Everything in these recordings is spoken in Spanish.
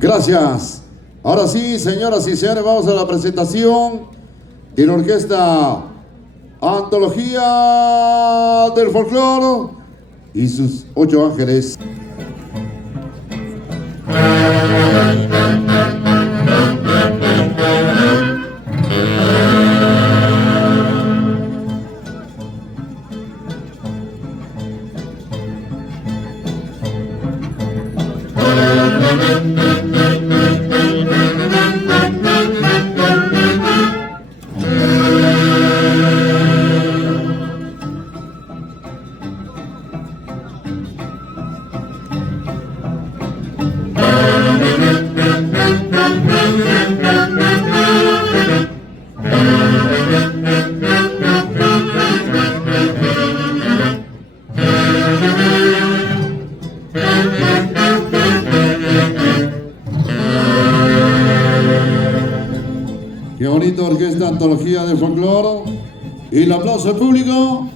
Gracias. Ahora sí, señoras y señores, vamos a la presentación de la orquesta Antología del Folclore y sus 8 ángeles. Qué bonita orquesta Antología del Folclore. Y el aplauso al público.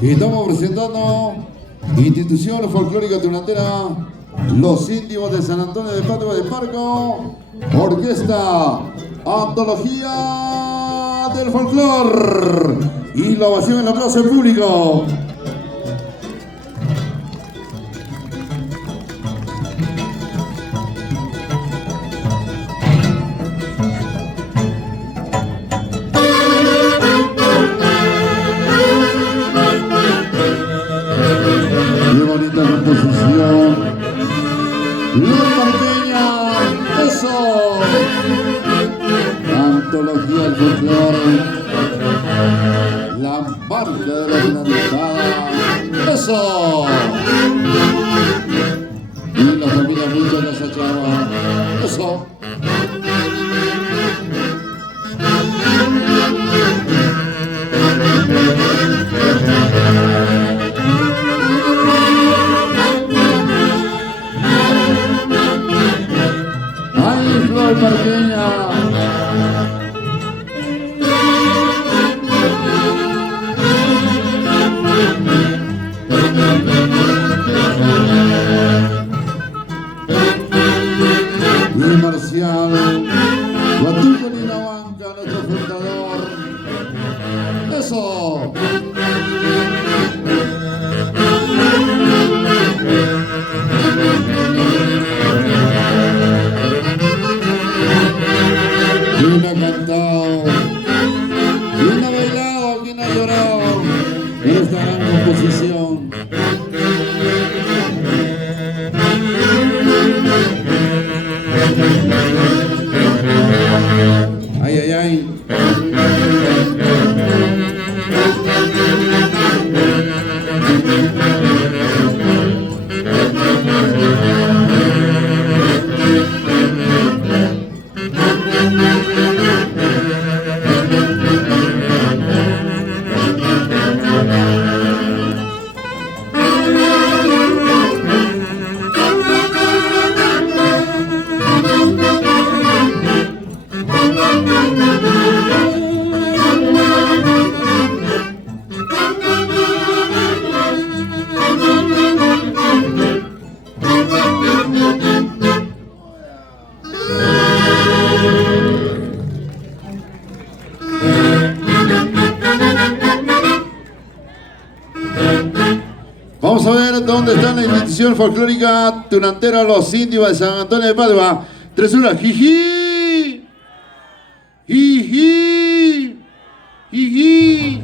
Y estamos presentando Institución Folclórica Tunantera, Los Íntimos de San Antonio de Padua de Parco, Orquesta Antología del Folclore. Y la ovación en el aplauso del público. Qué bonita composición. La Parqueña, eso. Antología del Folclore. La marca de la finalizada, eso. Y la familia mucho de esa chava, eso. ¡Ay, Flor Parqueña! Y Marcial, Guatuco ni la banca, nuestro fundador. ¡Eso! ¿Quién ha cantado? ¿Quién ha bailado? ¿Quién ha llorado? En esta gran composición. Ay, ay, ay. Vamos a ver dónde está la institución folclórica tunantera Los Indios de San Antonio de Padua. 3-1, jiji, jiji, jiji.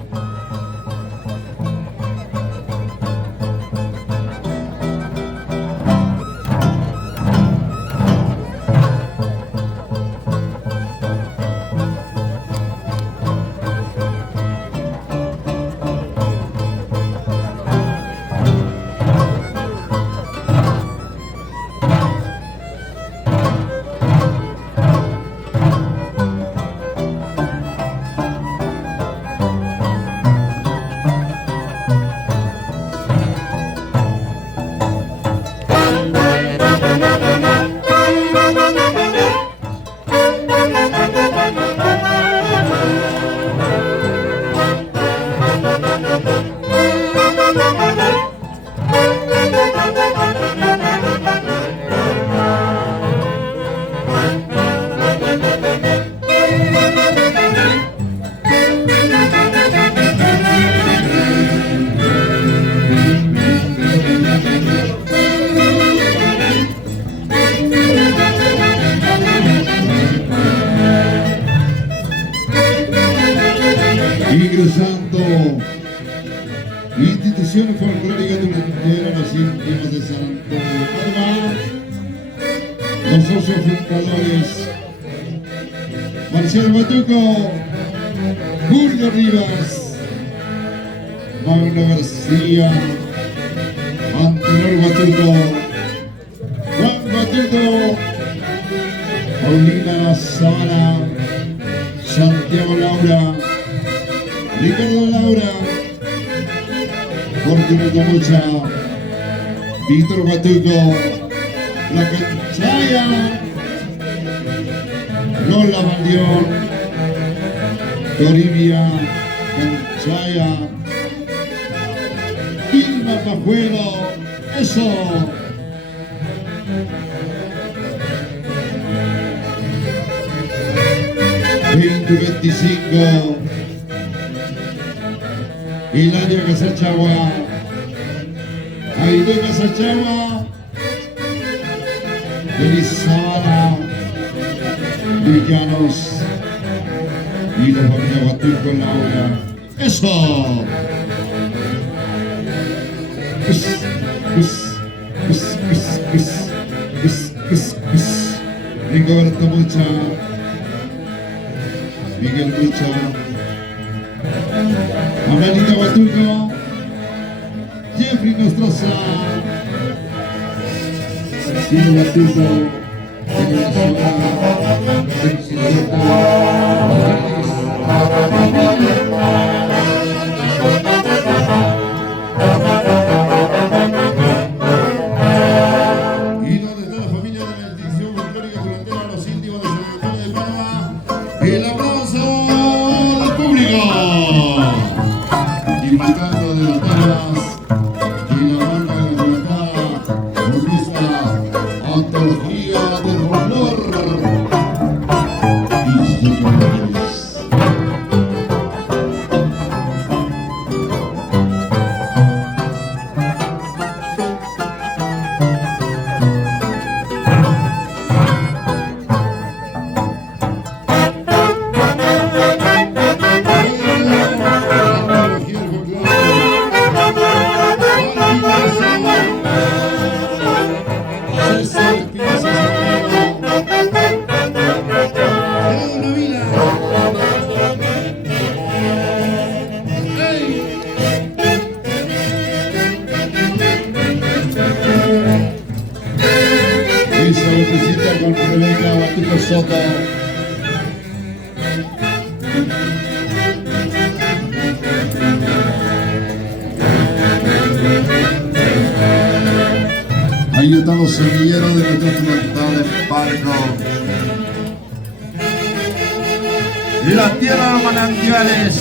Ingresando, institución folclórica tunantera Los Indios de San Antonio de Padua. Los socios fundadores: Marcelo Batuco, Julio Rivas, Magno García, Antenor Batuco, Juan Batuco, Paulina Sara, Santiago Laura, Ricardo Laura, Fortunato Mocha, Víctor Batuco, La Canchaya, Lola Bandión, Toribia, Canchaya, Vilma Pajuelo, eso. $20-25, Hilario Casachagua, Aide Casachagua, Elizabeth Villanos y la familia Batuco Laura. ¡Eso! Rigoberto Mucha, Miguel Mucha, Amelita Batuco, Jeffrey Nostroza, Cecilia Batuco, y donde está la familia de la institución folclórica tunantera Los Indios de San Antonio de Padua. El aplauso del público, invitando de las palmas y la banda de la tunantada, revista Antología del Folclor y sus colores. Esa visita con Rebeca Batuco Soto. Ahí están los semilleros de nuestra tunantada de Parco. La tierra de los manantiales.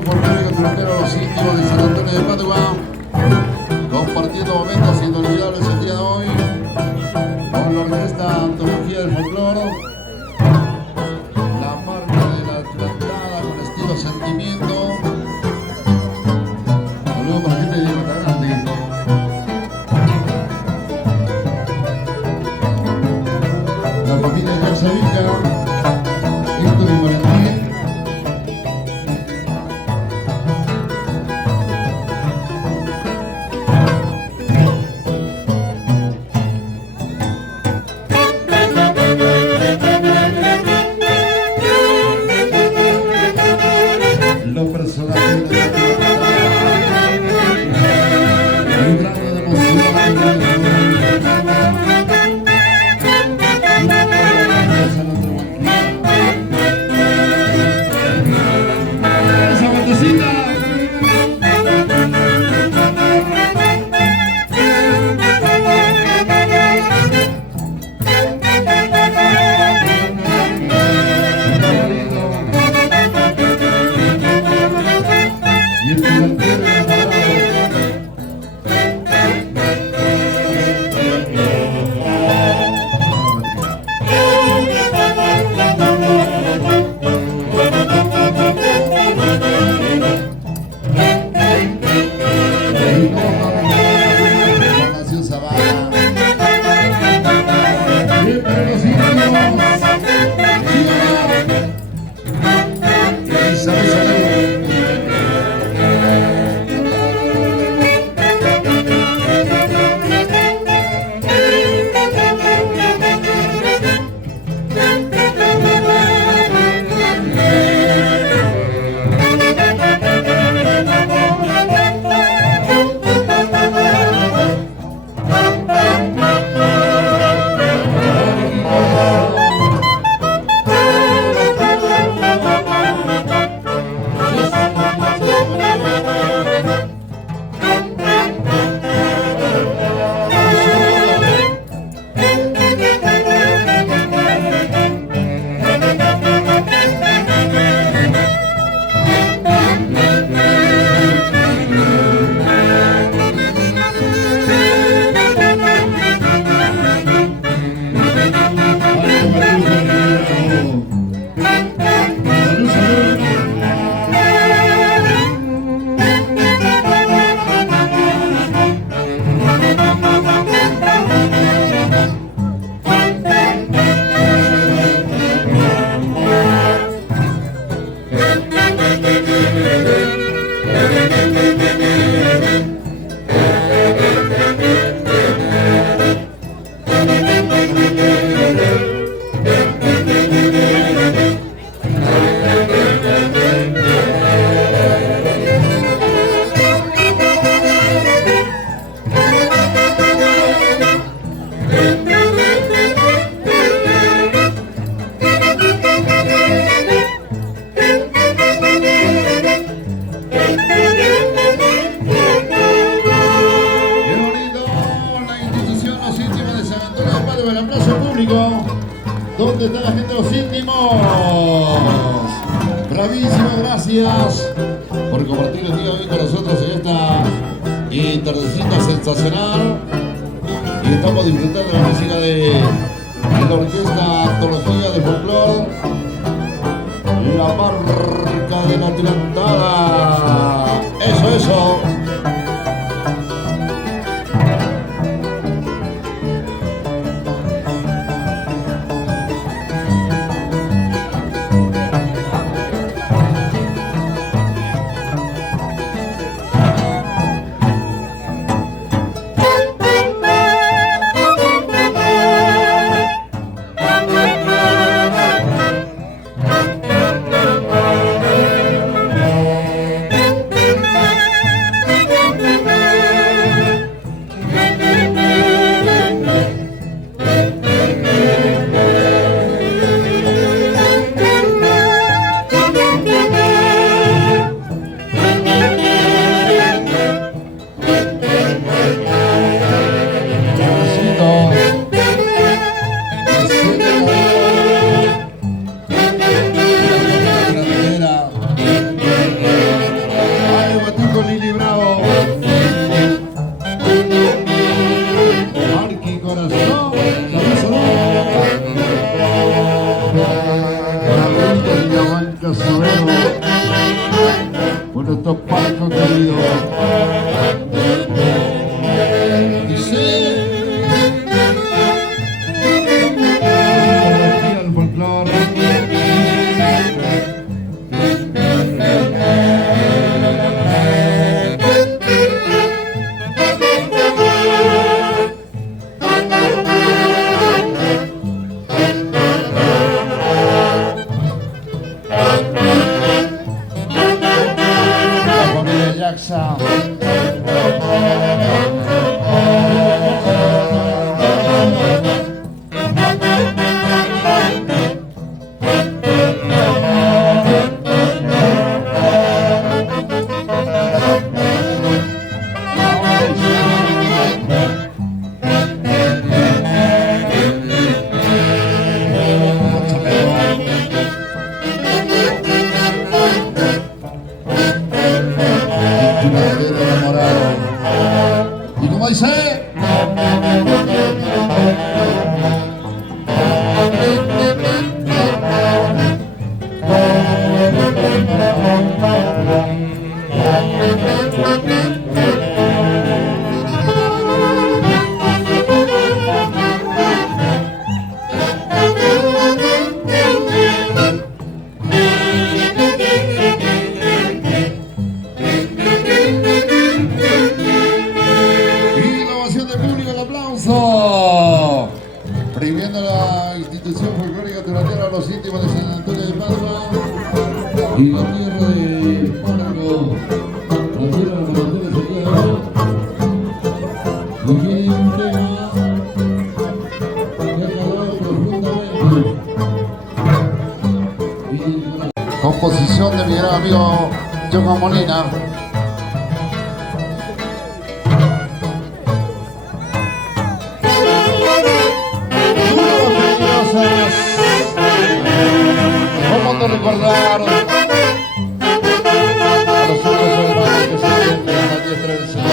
Folclórica Tunantera Los Íntimos de San Antonio de Padua, compartiendo momentos inolvidables el día de hoy con la orquesta Antología del Folclore, la marca de la Atlantada con estilo Sentimiento. Saludos para la gente de Mata Grande. La familia de Garza Vica, Héctor y Valentín. ¿Dónde está la gente de Los Íntimos? Bravísimo, gracias por compartir el día de hoy con nosotros en esta tardecita sensacional. Y estamos disfrutando de la música de la orquesta Antología de Folclore, la marca de la Atlantada. Eso. Premiando a la institución folclórica turatera Los Íntimos de San Antonio de Padua y la tierra de Mónaco, la tierra de los manantiales el día de hoy. Y viene un tema que ha calado profundamente. Composición de mi gran amigo Johan Molina. ¿Cómo no recordar a los otros hermanos que se sienten a la diestra del Señor?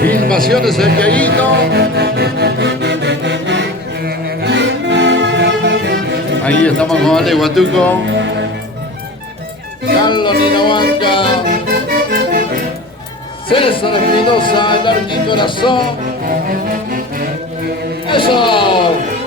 Filmaciones El Yayito. Ahí estamos con Ale Huatuco, Carlos Ninahuanca, César Espinosa, el arquicorazón. ¡Eso!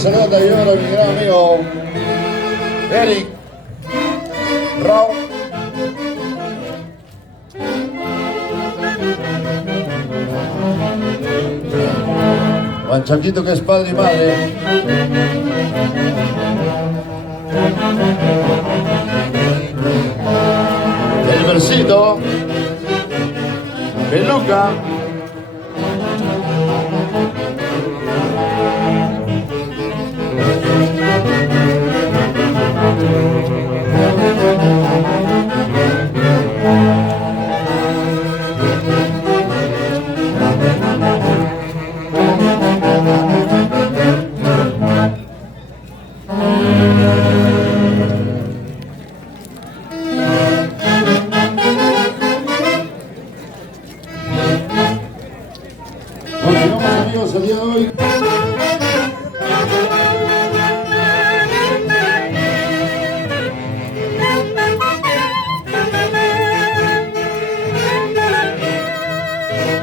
Saludos a mi gran amigo Eric Raúl. Manchaquito, que es padre y madre. El versito. Peluca. Continuamos, amigos, el día de hoy.